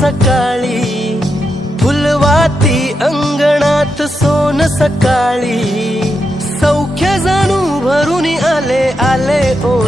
सकाळी, फुलवाती अंगणात सोन सकाळी, सौख्य जणू भरून आले आले ओ